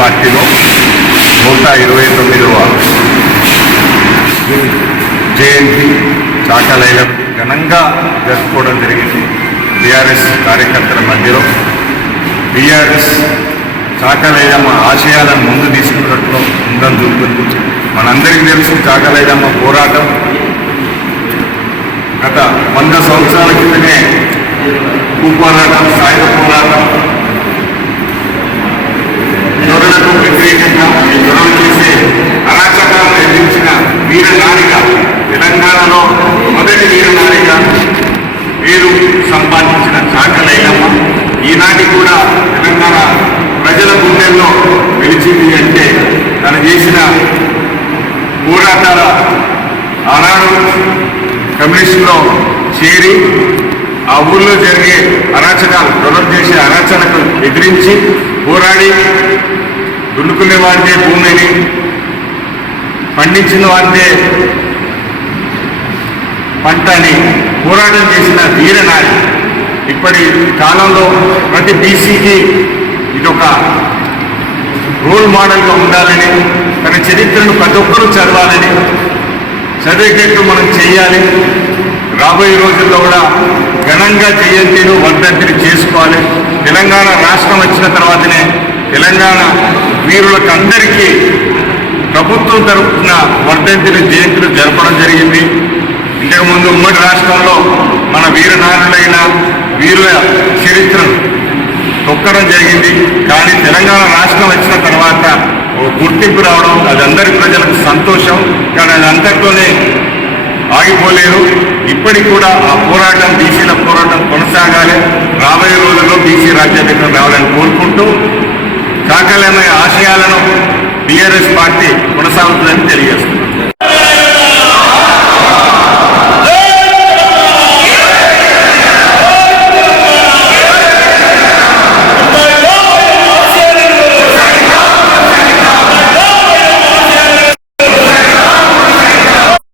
పార్టీలో 129వ జయంతి చాకలైల ఘనంగా జరుపుకోవడం జరిగింది. బీఆర్ఎస్ కార్యకర్తల మధ్యలో బీఆర్ఎస్ చాకలైలమ్మ ఆశయాలను ముందు తీసుకున్నట్లు ఉందని చూపుతుంది. మనందరికీ తెలుసు చాకలైలమ్మ పోరాటం గత 100 సంవత్సరాల క్రితమే పోరాటం, సాయుధ పోరాటం, దొరలకు వ్యతిరేకంగా ఈ దొరలు చేసే అరాచకాలను ఎదిరించిన వీరనారిగా, తెలంగాణలో మొదటి వీరనారిగా పేరు సంపాదించిన చాకలైలమ్మ ఈనాటి కూడా తెలంగాణ ప్రజల గుండెల్లో వెలిచింది అంటే తను చేసిన పోరాటాల ఆనాడు కమ్యూనిస్టులో చేరి ఆ ఊళ్ళో జరిగే అరాచకాలు, దొరలు చేసే అరాచకలకు ఎదిరించి పోరాడి దున్నుకునే వారిదే భూమిని, పండించిన వారిదే పంటని పోరాటం చేసిన వీరనారి. ఇప్పటి కాలంలో ప్రతి బీసీకి ఇదొక రోల్ మోడల్గా ఉండాలని, తన చరిత్రను ప్రతి ఒక్కరూ చదవాలని, చదివేటట్టు మనం చేయాలి. రాబోయే రోజుల్లో కూడా ఘనంగా జయంతిని వర్ధంతిని చేసుకోవాలి. తెలంగాణ రాష్ట్రం వచ్చిన తర్వాతనే తెలంగాణ వీరులకు అందరికీ ప్రభుత్వం తరపున వర్ధంతిని జయంతిని జరపడం జరిగింది. ఇంతకుముందు ఉమ్మడి రాష్ట్రంలో మన వీరనారులైన వీరుల చరిత్రను తొక్కడం జరిగింది. కానీ తెలంగాణ రాష్ట్రం వచ్చిన తర్వాత ఓ గుర్తింపు రావడం అది అందరి ప్రజలకు సంతోషం. కానీ అది అంతటితోనే ఆగిపోలేరు. ఇప్పటికి కూడా ఆ పోరాటం, బీసీల పోరాటం కొనసాగాలి. రాబోయే రోజుల్లో బీసీ రాజ్యాధికారం రావాలని కోరుకుంటూ చాకలైలమ్మ ఆశయాలను బీఆర్ఎస్ పార్టీ కొనసాగుతుందని తెలియజేస్తుంది.